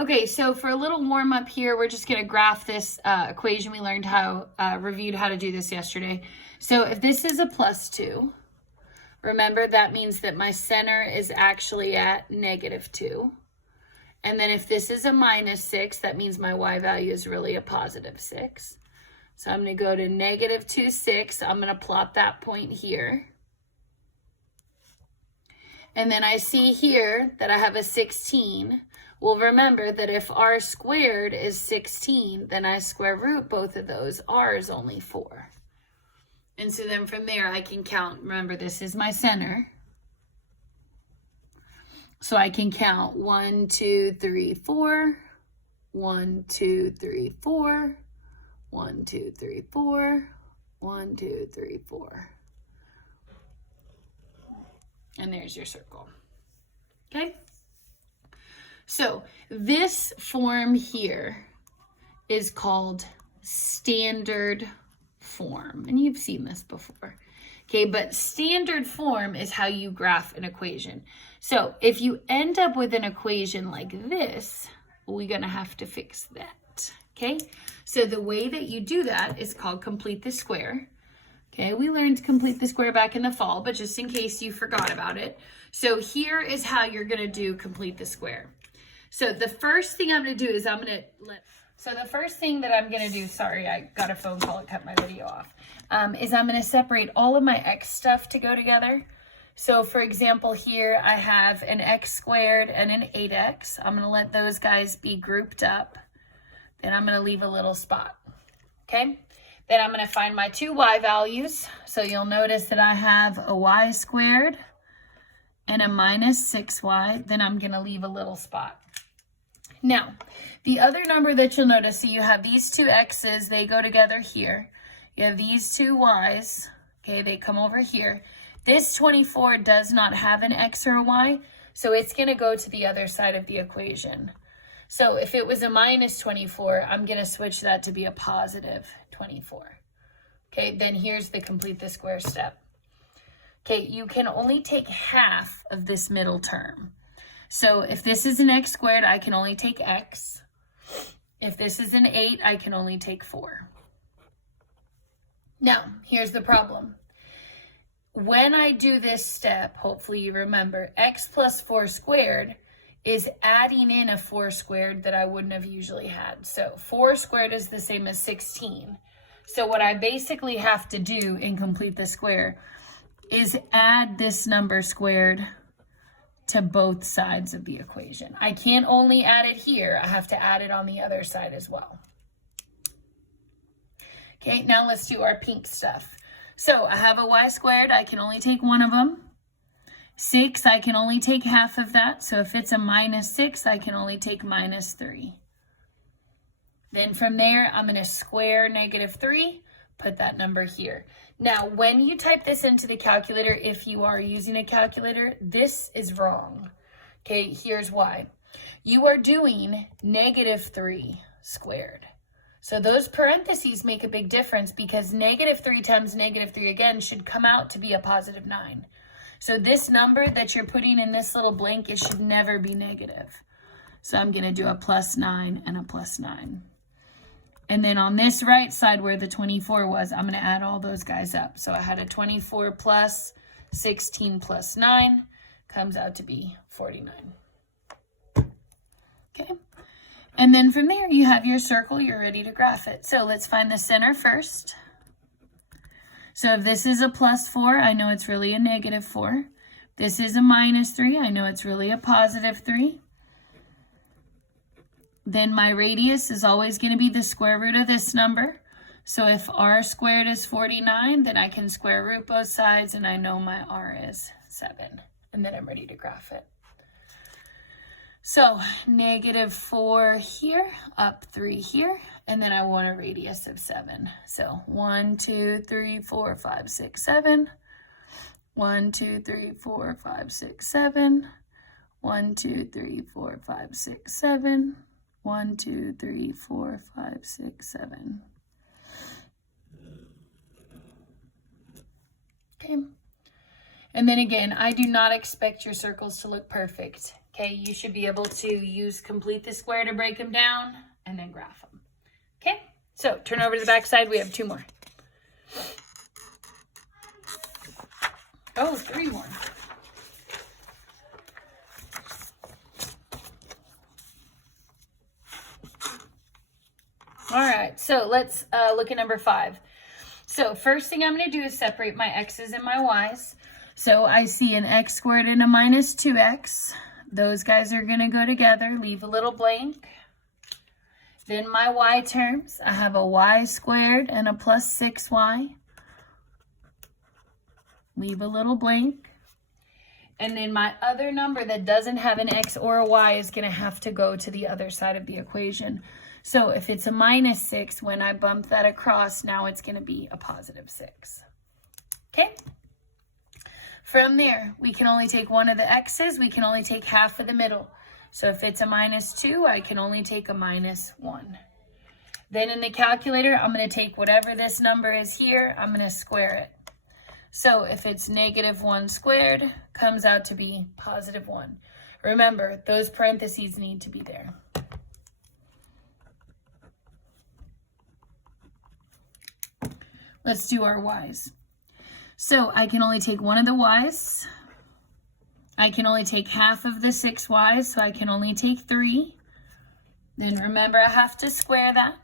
Okay, so for a little warm up here, we're just going to graph this equation. We learned reviewed how to do this yesterday. So if this is a +2, remember that means that my center is actually at -2. And then if this is a -6, that means my y value is really a +6. So I'm going to go to -2, 6. I'm going to plot that point here. And then I see here that I have a 16. Well, remember that if r squared is 16, then I square root both of those. R is only 4. And so then from there I can count. Remember, this is my center. So I can count 1, 2, 3, 4. 1, 2, 3, 4. 1, 2, 3, 4. 1, 2, 3, 4. And there's your circle. Okay? So this form here is called standard form. And you've seen this before. Okay, but standard form is how you graph an equation. So if you end up with an equation like this, we're going to have to fix that. Okay, so the way that you do that is called complete the square. Okay, we learned complete the square back in the fall, but just in case you forgot about it. So here is how you're going to do complete the square. So the first thing I'm going to do is sorry, I got a phone call, it cut my video off, is I'm going to separate all of my x stuff to go together. So for example, here I have an x squared and an 8x. I'm going to let those guys be grouped up. Then I'm going to leave a little spot. Okay. Then I'm going to find my two y values. So you'll notice that I have a y squared and a -6y. Then I'm going to leave a little spot. Now, the other number that you'll notice, so you have these two x's, they go together here. You have these two y's, okay, they come over here. This 24 does not have an x or a y, so it's going to go to the other side of the equation. So if it was a -24, I'm going to switch that to be a +24. Okay, then here's the complete the square step. Okay, you can only take half of this middle term. So if this is an x squared, I can only take x. If this is an 8, I can only take 4. Now, here's the problem. When I do this step, hopefully you remember, x plus 4 squared is adding in a 4 squared that I wouldn't have usually had. So 4 squared is the same as 16. So what I basically have to do in complete the square is add this number squared to both sides of the equation. I can't only add it here, I have to add it on the other side as well. Okay, now let's do our pink stuff. So I have a y squared, I can only take one of them. 6, I can only take half of that. So if it's a -6, I can only take -3. Then from there, I'm going to square -3, put that number here. Now, when you type this into the calculator, if you are using a calculator, this is wrong. Okay, here's why. You are doing -3 squared. So those parentheses make a big difference because -3 times -3 again should come out to be a +9. So this number that you're putting in this little blank, it should never be negative. So I'm going to do a +9 and a +9. And then on this right side where the 24 was, I'm going to add all those guys up. So I had a 24 plus 16 plus 9 comes out to be 49. Okay. And then from there, you have your circle. You're ready to graph it. So let's find the center first. So if this is a +4, I know it's really a -4. This is a -3. I know it's really a +3. Then my radius is always going to be the square root of this number. So if r squared is 49, then I can square root both sides, and I know my r is 7. And then I'm ready to graph it. So -4 here, up 3 here, and then I want a radius of 7. So 1, 2, 3, 4, 5, 6, 7. 1, 2, 3, 4, 5, 6, 7. 1, 2, 3, 4, 5, 6, 7. 1, 2, 3, 4, 5, 6, 7. Okay. And then again, I do not expect your circles to look perfect. Okay, you should be able to use complete the square to break them down and then graph them. Okay, so turn over to the back side. We have 2 more. Oh, 3 more. All right, so let's look at number 5. So first thing I'm going to do is separate my x's and my y's. So I see an x squared and a minus 2x. Those guys are going to go together. Leave a little blank. Then my y terms, I have a y squared and a plus 6y. Leave a little blank. And then my other number that doesn't have an x or a y is going to have to go to the other side of the equation. So if it's a minus 6, when I bump that across, now it's going to be a positive 6. Okay? From there, we can only take one of the x's. We can only take half of the middle. So if it's a minus 2, I can only take a minus 1. Then in the calculator, I'm going to take whatever this number is here. I'm going to square it. So if it's negative 1 squared, comes out to be positive 1. Remember, those parentheses need to be there. Let's do our y's. So I can only take one of the y's. I can only take half of the 6y's, so I can only take 3. Then remember, I have to square that.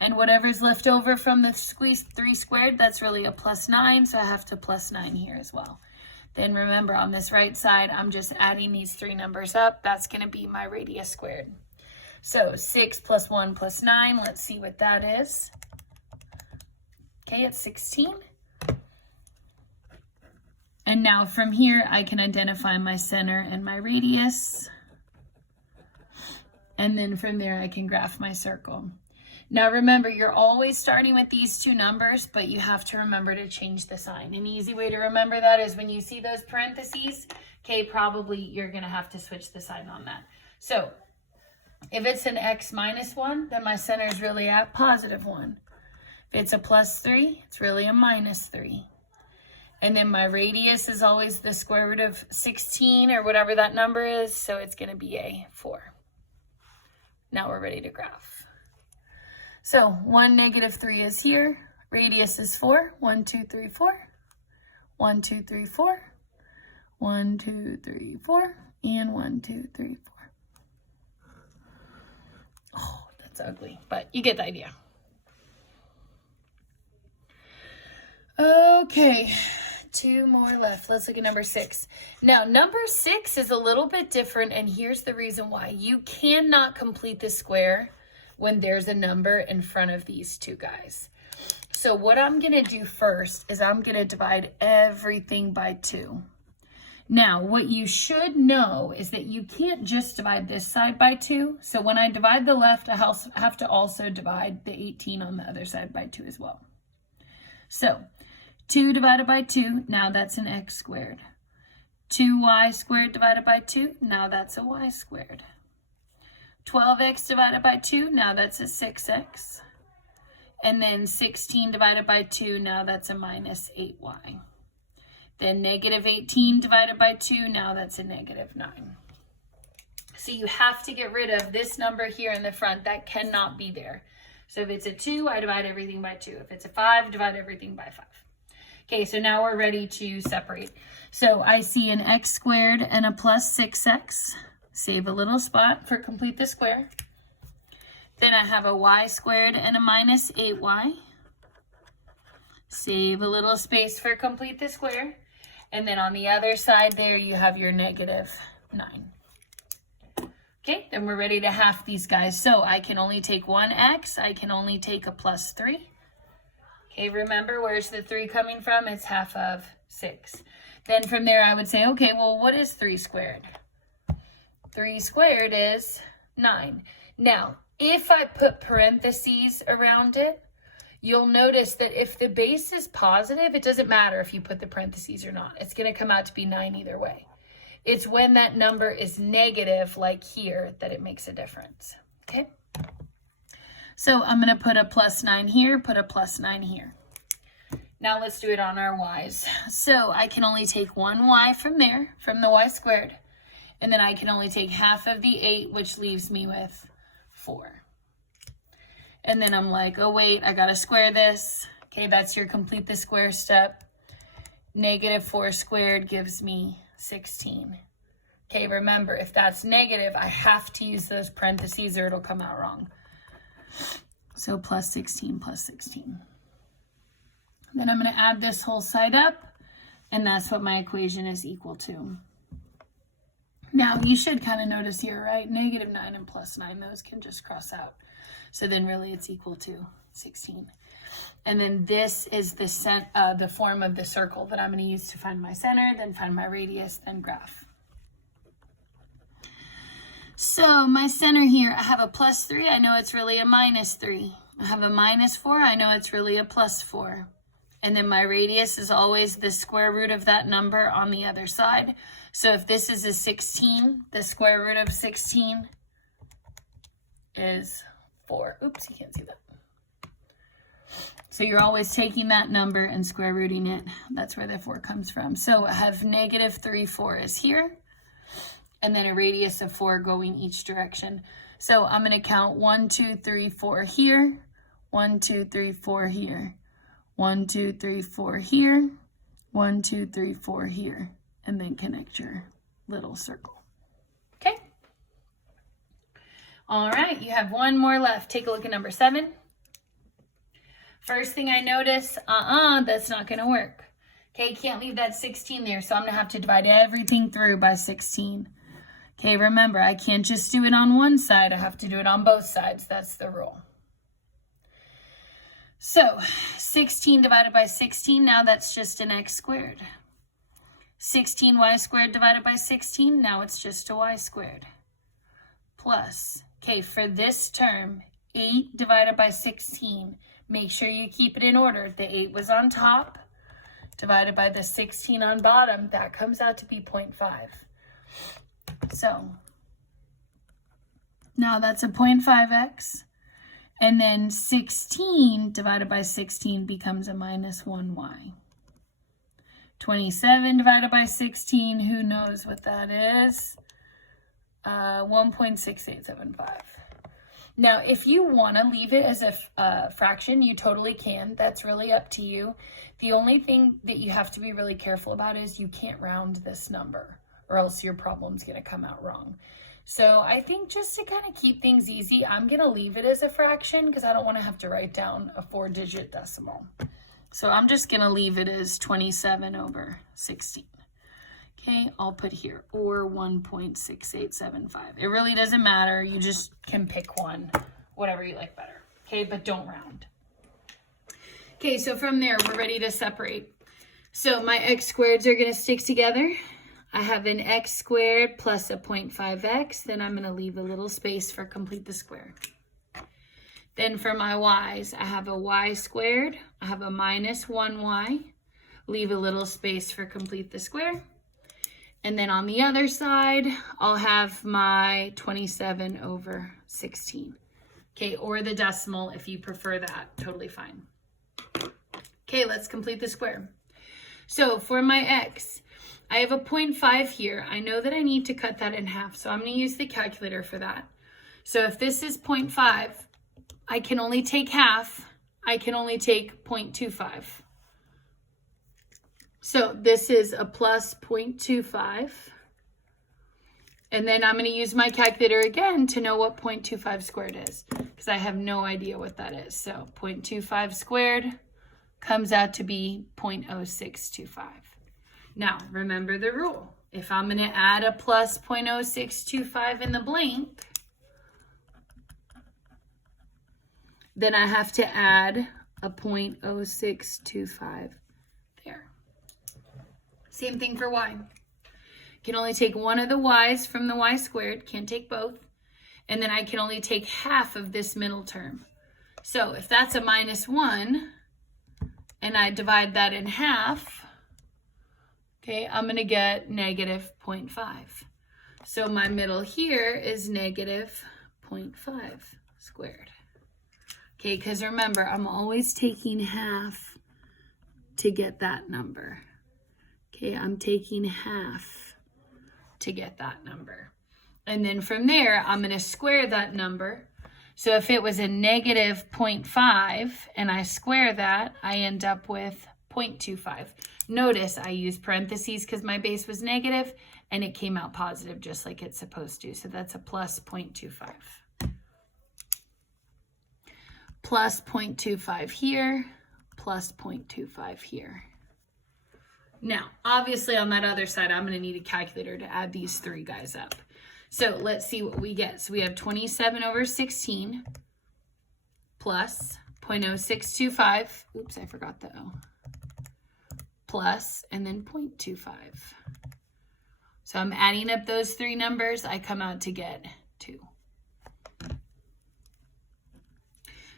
And whatever's left over from the 3 squared, that's really a plus 9, so I have to plus 9 here as well. Then remember, on this right side, I'm just adding these 3 numbers up. That's going to be my radius squared. So 6 plus 1 plus 9, let's see what that is. Okay, it's 16. And now from here, I can identify my center and my radius. And then from there, I can graph my circle. Now remember, you're always starting with these 2 numbers, but you have to remember to change the sign. An easy way to remember that is when you see those parentheses, okay, probably you're going to have to switch the sign on that. So if it's an x minus 1, then my center is really at positive 1. If it's a plus 3, it's really a minus 3. And then my radius is always the square root of 16 or whatever that number is, so it's going to be a 4. Now we're ready to graph. So 1, negative 3 is here. Radius is 4. 1, 2, 3, 4. 1, 2, 3, 4. 1, 2, 3, 4. And 1, 2, 3, 4. Oh, that's ugly, but you get the idea. Okay, 2 more left. Let's look at number 6. Now, number 6 is a little bit different, and here's the reason why. You cannot complete the square when there's a number in front of these 2 guys. So what I'm going to do first is I'm going to divide everything by 2. Now, what you should know is that you can't just divide this side by 2. So when I divide the left, I have to also divide the 18 on the other side by 2 as well. So 2 divided by 2, now that's an x squared. 2y squared divided by 2, now that's a y squared. 12x divided by 2, now that's a 6x. And then 16 divided by 2, now that's a minus 8y. Then negative 18 divided by 2, now that's a negative 9. So you have to get rid of this number here in the front. That cannot be there. So if it's a 2, I divide everything by 2. If it's a 5, divide everything by 5. Okay, so now we're ready to separate. So I see an x squared and a plus 6x. Save a little spot for complete the square. Then I have a y squared and a minus 8y. Save a little space for complete the square. And then on the other side there, you have your negative 9. Okay, then we're ready to half these guys. So I can only take one x. I can only take a plus 3. Okay, remember, where's the 3 coming from? It's half of 6. Then from there, I would say, okay, well, what is 3 squared? 3 squared is 9. Now, if I put parentheses around it, you'll notice that if the base is positive, it doesn't matter if you put the parentheses or not. It's going to come out to be 9 either way. It's when that number is negative, like here, that it makes a difference. Okay? So I'm going to put a plus 9 here, put a plus 9 here. Now let's do it on our y's. So I can only take one y from there, from the y squared. And then I can only take half of the 8, which leaves me with 4. And then I'm like, oh wait, I gotta square this. Okay, that's your complete the square step. Negative 4 squared gives me 16. Okay, remember, if that's negative, I have to use those parentheses or it'll come out wrong. So plus 16 plus 16. Then I'm going to add this whole side up, and that's what my equation is equal to. Now, you should kind of notice here, right? Negative 9 and plus 9, those can just cross out. So then really it's equal to 16. And then this is the form of the circle that I'm going to use to find my center, then find my radius, then graph. So my center here, I have a plus 3. I know it's really a minus 3. I have a minus 4. I know it's really a plus 4. And then my radius is always the square root of that number on the other side. So if this is a 16, the square root of 16 is 4. Oops, you can't see that. So you're always taking that number and square rooting it. That's where the 4 comes from. So I have negative 3 4 here. And then a radius of 4 going each direction. So I'm going to count 1, 2, 3, 4 here. 1, 2, 3, 4 here. 1, 2, 3, 4 here. 1, 2, 3, 4 here. And then connect your little circle. Okay. All right, you have one more left. Take a look at number 7. First thing I notice, that's not going to work. Okay, can't leave that 16 there, so I'm going to have to divide everything through by 16. Okay, remember, I can't just do it on one side. I have to do it on both sides. That's the rule. So, 16 divided by 16, now that's just an x squared. 16y squared divided by 16, now it's just a y squared. Plus, okay, for this term, 8 divided by 16, make sure you keep it in order. The 8 was on top, divided by the 16 on bottom, that comes out to be 0.5. So, now that's a 0.5x, and then 16 divided by 16 becomes a minus 1y. 27 divided by 16, who knows what that is? 1.6875. Now, if you want to leave it as a fraction, you totally can. That's really up to you. The only thing that you have to be really careful about is you can't round this number, or else your problem's going to come out wrong. So I think just to kind of keep things easy, I'm going to leave it as a fraction because I don't want to have to write down a 4-digit decimal. So I'm just going to leave it as 27 over 16. Okay, I'll put here, or 1.6875. It really doesn't matter. You just can pick one, whatever you like better. Okay, but don't round. Okay, so from there, we're ready to separate. So my x squareds are going to stick together. I have an x squared plus a 0.5x. Then I'm going to leave a little space for complete the square. Then for my y's, I have a y squared. I have a minus 1y. Leave a little space for complete the square. And then on the other side, I'll have my 27 over 16. Okay, or the decimal if you prefer that. Totally fine. Okay, let's complete the square. So for my x, I have a 0.5 here. I know that I need to cut that in half, so I'm going to use the calculator for that. So if this is 0.5, I can only take half. I can only take 0.25. So this is a plus 0.25. And then I'm going to use my calculator again to know what 0.25 squared is, because I have no idea what that is. So 0.25 squared comes out to be 0.0625. Now, remember the rule. If I'm going to add a plus 0.0625 in the blank, then I have to add a 0.0625 there. Same thing for y. Can only take one of the y's from the y squared, can't take both. And then I can only take half of this middle term. So if that's a minus 1, and I divide that in half, okay, I'm going to get negative 0.5. So my middle here is negative 0.5 squared. Okay, because remember, I'm always taking half to get that number. Okay, I'm taking half to get that number. And then from there, I'm going to square that number. So if it was a negative 0.5 and I square that, I end up with 0.25. Notice I used parentheses because my base was negative and it came out positive just like it's supposed to. So that's a plus 0.25. Plus 0.25 here, plus 0.25 here. Now, obviously on that other side, I'm going to need a calculator to add these three guys up. So let's see what we get. So we have 27 over 16 plus 0.0625. Oops, I forgot the O. Plus, and then 0.25. So I'm adding up those three numbers. I come out to get 2.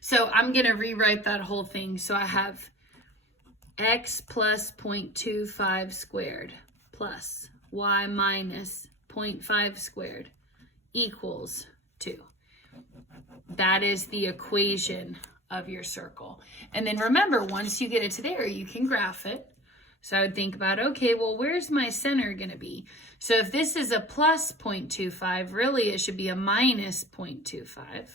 So I'm going to rewrite that whole thing. So I have x plus 0.25 squared plus y minus 0.5 squared equals 2. That is the equation of your circle. And then remember, once you get it to there, you can graph it. So I would think about, okay, well, where's my center going to be? So if this is a plus 0.25, really it should be a minus 0.25.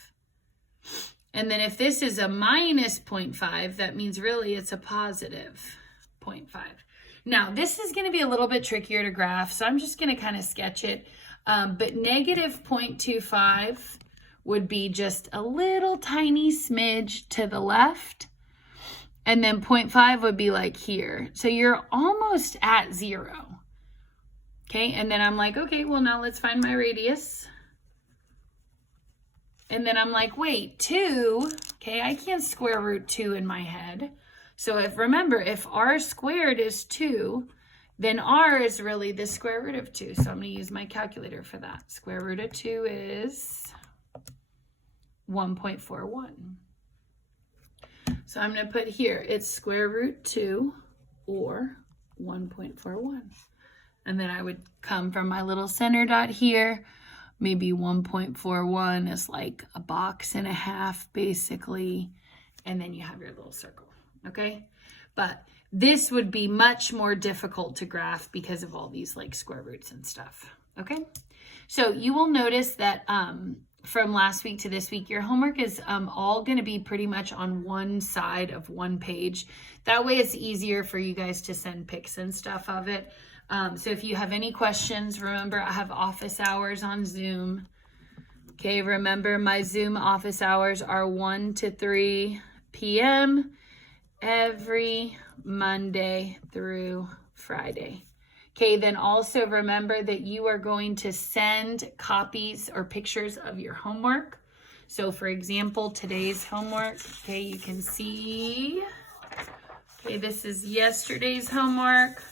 And then if this is a minus 0.5, that means really it's a positive 0.5. Now, this is going to be a little bit trickier to graph, so I'm just going to kind of sketch it. But negative 0.25 would be just a little tiny smidge to the left. And then 0.5 would be like here. So you're almost at 0. Okay, and then I'm like, okay, well, now let's find my radius. And then I'm like, wait, 2, okay, I can't square root 2 in my head. So remember, if r squared is 2, then r is really the square root of 2. So I'm going to use my calculator for that. Square root of 2 is 1.41. So I'm going to put here, it's square root 2 or 1.41. And then I would come from my little center dot here. Maybe 1.41 is like a box and a half, basically. And then you have your little circle, okay? But this would be much more difficult to graph because of all these like square roots and stuff, okay? So you will notice that from last week to this week, your homework is all going to be pretty much on one side of one page. That way it's easier for you guys to send pics and stuff of it. So if you have any questions, remember I have office hours on Zoom. Okay, remember my Zoom office hours are 1 to 3 p.m. every Monday through Friday. Okay, then also remember that you are going to send copies or pictures of your homework. So for example, today's homework, okay, you can see, okay, this is yesterday's homework.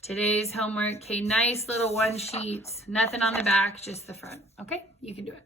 Today's homework, okay, nice little one sheets, nothing on the back, just the front. Okay, you can do it.